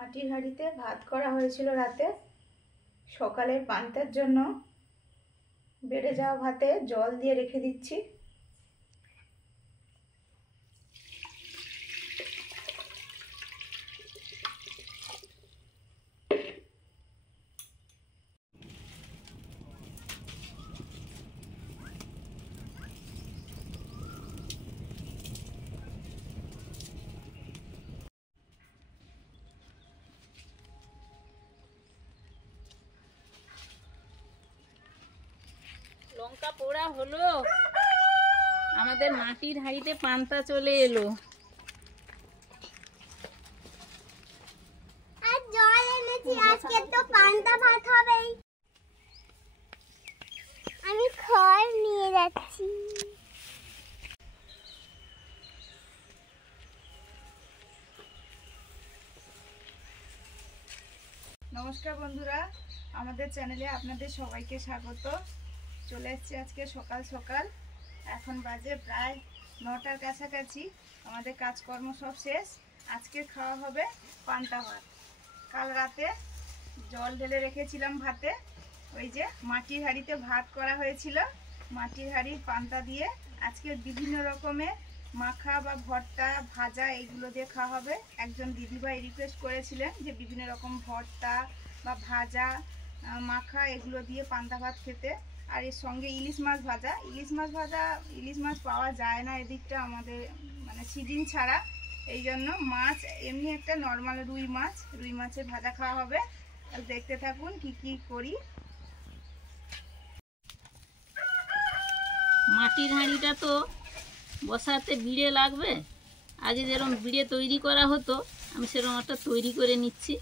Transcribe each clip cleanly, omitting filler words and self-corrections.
মাটির হাঁড়িতে ভাত করা হয়েছিল রাতে। সকালের পান্তার জন্য বেড়ে যাওয়া ভাতে জল দিয়ে রেখে দিচ্ছি। লঙ্কা পোড়া হলো, আমাদের মাটির হাঁড়িতে পান্তা চলে এলো। আর জল এনেছি, আজকে তো পান্তা ভাত হবেই। আমি খড় নিয়ে যাচ্ছি। নমস্কার বন্ধুরা, আমাদের চ্যানেলে আপনাদের সবাইকে স্বাগত। চলে এসেছি আজকে সকাল সকাল। এখন বাজে প্রায় 9টার কাছাকাছি। আমাদের কাজকর্ম সব শেষ। আজকে খাওয়া হবে পান্তা ভাত। কাল রাতে জল ঢেলে রেখেছিলাম ভাতে। ওই যে মাটির হাঁড়িতে ভাত করা হয়েছিল, মাটির হাঁড়ির পান্তা দিয়ে আজকে বিভিন্ন রকমের মাখা বা ভর্তা ভাজা এগুলো দিয়ে খাওয়া হবে। একজন দিদিভাই রিকোয়েস্ট করেছিলেন যে বিভিন্ন রকম ভর্তা বা ভাজা মাখা এগুলো দিয়ে পান্তা ভাত খেতে। আর এর সঙ্গে ইলিশ মাছ ভাজা। ইলিশ মাছ পাওয়া যায় না এদিকটা, আমাদের মানে সিজন ছাড়া। এই জন্য মাছ এমনি একটা নর্মাল রুই মাছের ভাজা খাওয়া হবে। দেখতে থাকুন কি কি করি। মাটির হাঁড়িটা তো বসাতে বিড়ে লাগবে। আগে যেরকম বিড়ে তৈরি করা হতো, আমি সেরকম একটা তৈরি করে নিচ্ছি।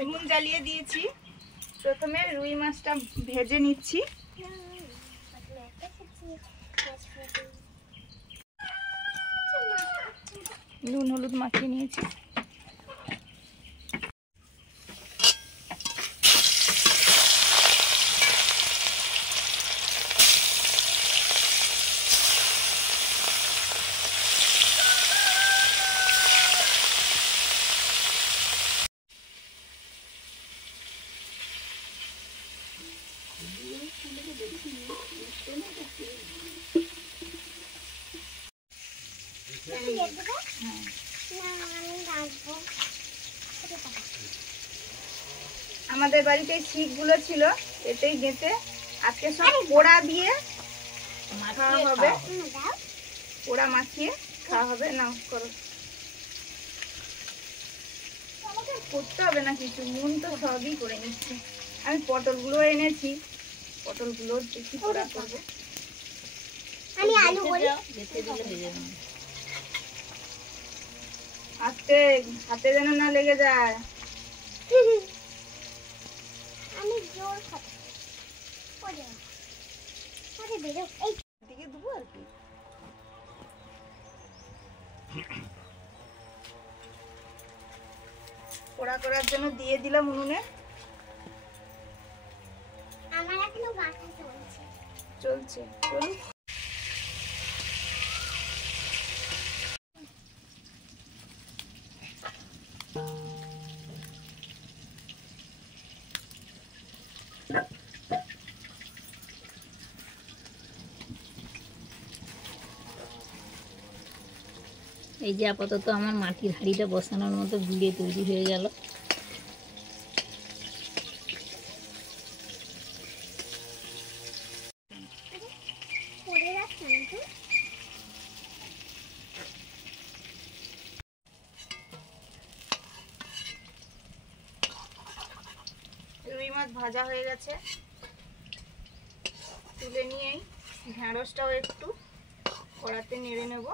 উনুন জ্বালিয়ে দিয়েছি। প্রথমে রুই মাছটা ভেজে নিচ্ছি। নুন হলুদ মাখিয়ে নিয়েছি। আমাদের বাড়িতে শিকগুলো ছিল, এতেই গেঁথে আজকে সব পোড়া দিয়ে খাওয়া হবে। পোড়া মাখিয়ে খাওয়া হবে। না করো, করতে হবে না কিছু, নুন তো সবই করে নিচ্ছি। আমি পটলগুলো এনেছি, পটলগুলো দেখি পোড়া করবো। আমি আলু করি। আস্তে, হাতে যেন না লেগে যায়। আমি জোর খাবো। আরে বেরো, এই দিকে দেবো আর কি। পোড়া করার জন্য দিয়ে দিলাম উনুনে। আমার এখনো বাটা চলছে। চলুন। এই যে আপাতত আমার মাটির হাঁড়িটা বসানোর মতো বিড়ে তৈরি হয়ে গেল। পড়ে যাচ্ছে নাকি? রুই মাছ ভাজা হয়ে গেছে, তুলে নিয়েই ঢেঁড়সটাও একটু কড়াতে নেড়ে নেব।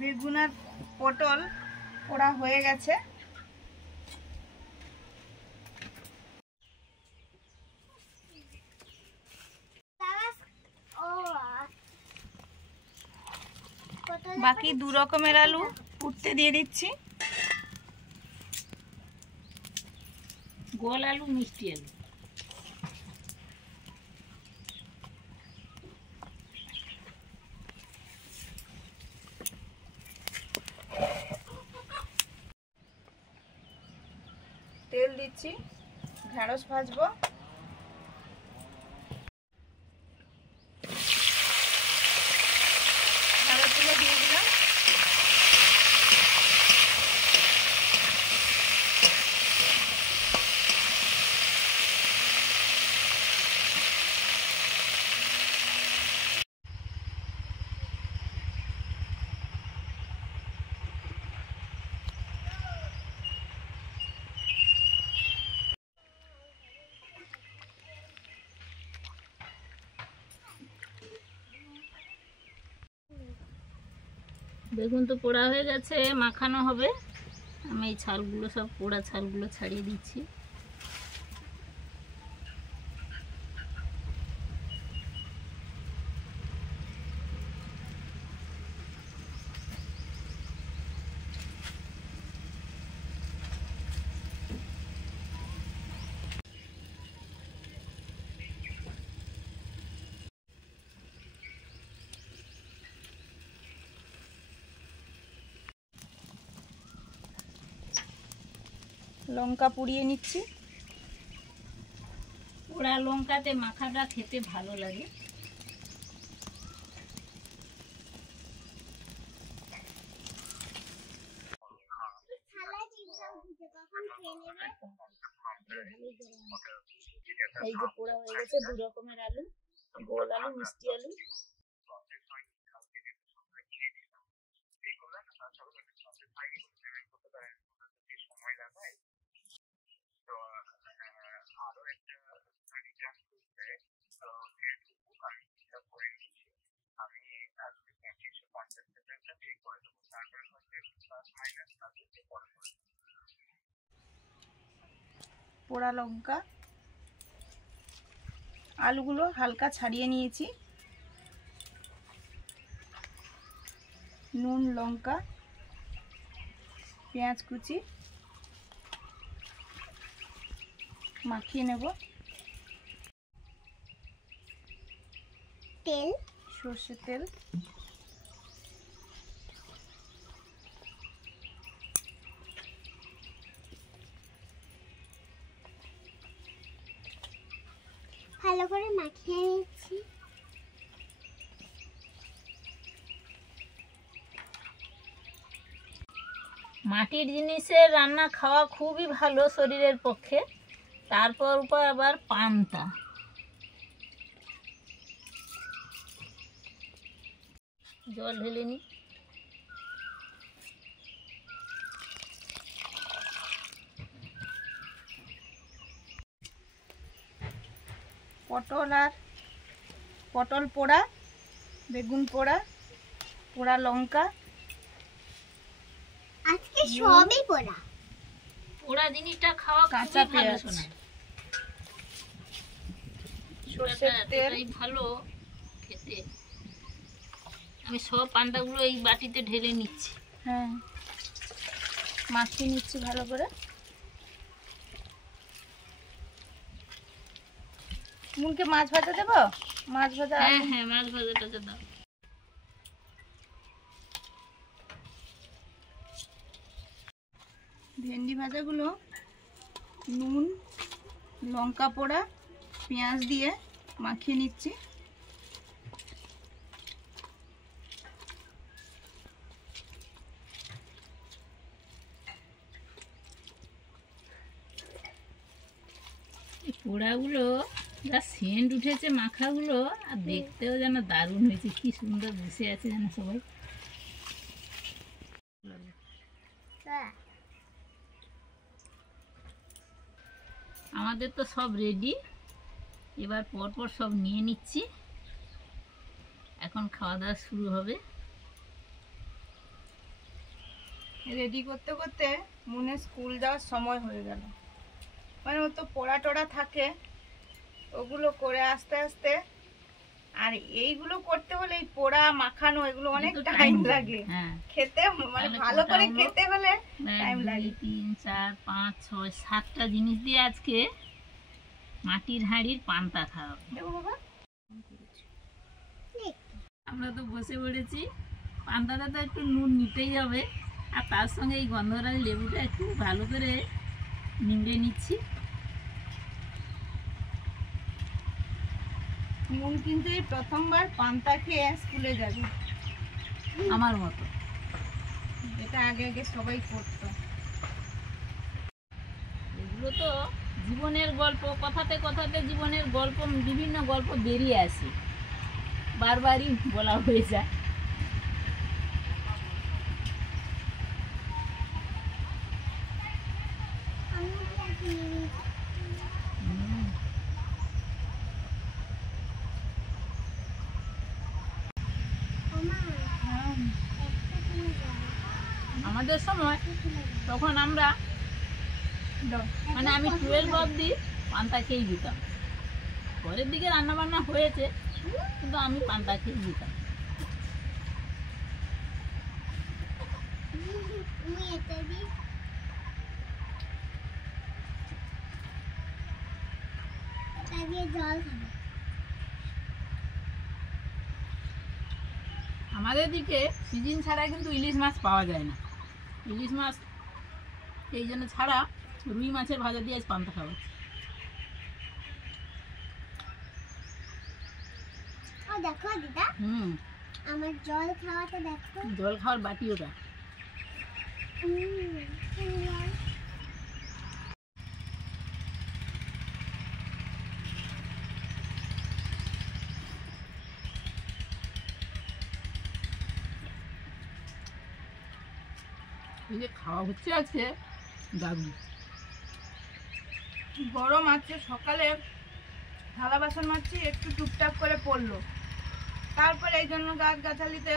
বেগুন আর পটল পোড়া হয়ে গেছে। বাকি দু রকমের আলু উঠতে দিয়ে দিচ্ছি। গোল আলু, মিষ্টি আলু। তেল দিচ্ছি, ঢেঁড়স ভাজবো। ঢেঁড়সগুলো দিয়ে দিলাম। বেগুন তো পোড়া হয়ে গেছে, মাখানো হবে। আমি এই ছালগুলো, সব পোড়া ছালগুলো ছাড়িয়ে দিচ্ছি। লঙ্কা পুড়িয়ে নিচ্ছি। পোড়া লঙ্কাতে মাখাটা খেতে ভালো লাগে। এই যে পোড়া হয়ে গেছে, দু রকমের আলু, গোল আলু, মিষ্টি আলু। পোড়া লঙ্কা, আলুগুলো হালকা ছাড়িয়ে নিয়েছি। নুন, লঙ্কা, পেঁয়াজ কুচি মাখিয়ে নেব। তেল, সর্ষের তেল, ভালো করে মাখিয়ে নিচ্ছি। মাটির জিনিসের রান্না খাওয়া খুবই ভালো শরীরের পক্ষে। তারপর উপর আবার পান্তা। জল ঢেলে নি। পটল পোড়া, বেগুন পোড়া, পোড়া লঙ্কা, আজকে সবই পোড়া। পোড়া জিনিসটা খাওয়া কাঁচা খুবই ভালো পেঁয়াজ, শোনা। সর্ষের তেল, এতটাই ভালো খেতে। আমি সব পান্তাগুলো এই বাটিতে ঢেলে নিচ্ছি। হ্যাঁ, মাখিয়ে নিচ্ছি ভালো করে। মুনকে মাছ ভাজা দেবো? মাছ ভাজা, হ্যাঁ হ্যাঁ, মাছ ভাজাটাকে দাও। ভেন্ডি ভাজাগুলো নুন, লঙ্কা পোড়া, পেঁয়াজ দিয়ে মাখিয়ে নিচ্ছি। এই পোড়াগুলো যা সেন্ট উঠেছে, মাখাগুলো, আর দেখতেও যেন দারুণ হয়েছে। কি সুন্দর বসে আছে যেন সবাই। আমাদের তো সব রেডি। এবার পরপর সব নিয়ে নিচ্ছি। এখন খাওয়া দাওয়া শুরু হবে। রেডি করতে করতে মুনের স্কুল যাওয়ার সময় হয়ে গেল। মানে ও তো পড়া টড়া থাকে, ওগুলো করে আস্তে আস্তে আর এইগুলো করতে হলে এই পোড়া মাখানো এগুলো অনেক একটু টাইম time লাগে। হ্যাঁ। খেতে মানে তাহলে ভালো করে কোনটা খেতে হলে 1 টাইম 2 লাগে। 3 4 5 6 7টা জিনিস দিয়ে আজকে মাটির হাঁড়ির পান্তা খাওয়াবো। দেখো বাবা, আমরা তো বসে পড়েছি, পান্তাটা তো একটু নুন নিতেই হবে, আর তার সঙ্গে এই গন্ধরাজ লেবুটা একটু ভালো করে নিংড়ে নিচ্ছি। মন কিন্তু এই প্রথমবার পান্তা খেয়ে স্কুলে যাবে, আমার মতো। এটা আগে আগে সবাই করতো। এগুলো তো জীবনের গল্প, কথাতে কথাতে জীবনের গল্প, বিভিন্ন গল্প বেরিয়ে আসে, বারবারই বলা হয়ে যায়। আমাদের সময় তখন আমরা মানে আমি 12 অবধি পান্তা খেয়েই দিতাম। পরের দিকে রান্না বান্না হয়েছে, কিন্তু আমি পান্তা খেয়েই দিতাম। জল খাবো। আমাদের দিকে সিজন ছাড়া কিন্তু ইলিশ মাছ পাওয়া যায় না। ইলিশ মাছ এই জন্য ছাড়া রুই মাছের ভাজা দিয়ে আজ পান্তা খাওয়াচ্ছি। ও দেখো দিদা, আমার জল খাওয়াটা দেখো। জল খাওয়ার বাটি ওটা। এই যে খাওয়া হচ্ছে আজকে দারুণ। গরম আছে, সকালে থালা বাসন মাজছি, একটু টুপটাপ করে পড়লো, তারপরে এই জন্য গাছ গাছালিতে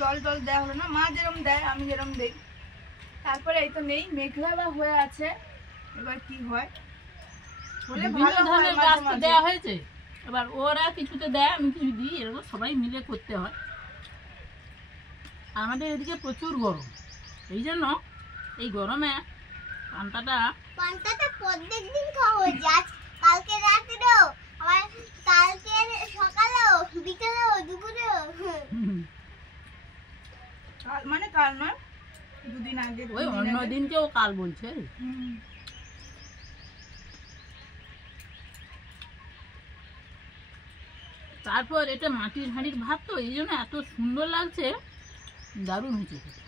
জল টল দেওয়া হলো না। মা যেরকম দেয় আমি যেরকম দেই। তারপরে এই তো নেই, মেঘলা বা হয়ে আছে, এবার কি হয় হলে বিভিন্ন ভালো হয়। ধরনের গাছ তো দেওয়া হয়েছে, এবার ওরা কিছুতে দেয়, আমি কিছু দিই, এরকম সবাই মিলে করতে হয়। আমাদের এদিকে প্রচুর গরম, এই জন্য এই গরমে পান্তাটা প্রত্যেকদিন খাওয়া হচ্ছে। আজ কালকে রাতেও, আবার কালকে সকালেও, বিকেলেও, দুপুরেও। মানে কাল নয়, দুদিন আগে। ওই অন্য দিনকেও কাল বলছে। তারপর এটা মাটির হাঁড়ির ভাত তো, এই জন্য এত সুন্দর লাগছে, দারুণ হয়েছে খেতে।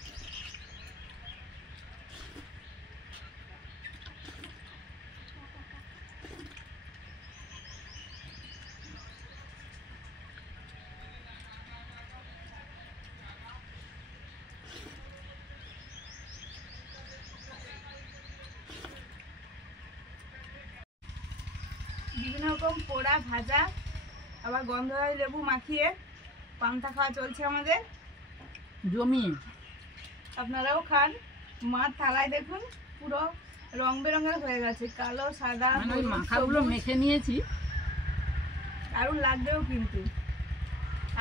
বিভিন্ন রকম পোড়া ভাজা, আবার গন্ধরাজ লেবু মাখিয়ে পান্তা খাওয়া চলছে আমাদের জমিয়ে। আপনারাও খান। মার থালায় দেখুন পুরো রং বেরঙের হয়ে গেছে, কালো সাদা মানে ওই হলুদ, মাখাগুলো সবুজ। মেখে নিয়েছি। দারুণ লাগবেও কিন্তু।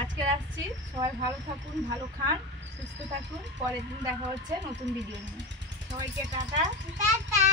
আজকে আসছি, সবাই ভালো থাকুন, ভালো খান, সুস্থ থাকুন। পরের দিন দেখা হচ্ছে নতুন ভিডিও নিয়ে। সবাইকে টাটা। টাটা।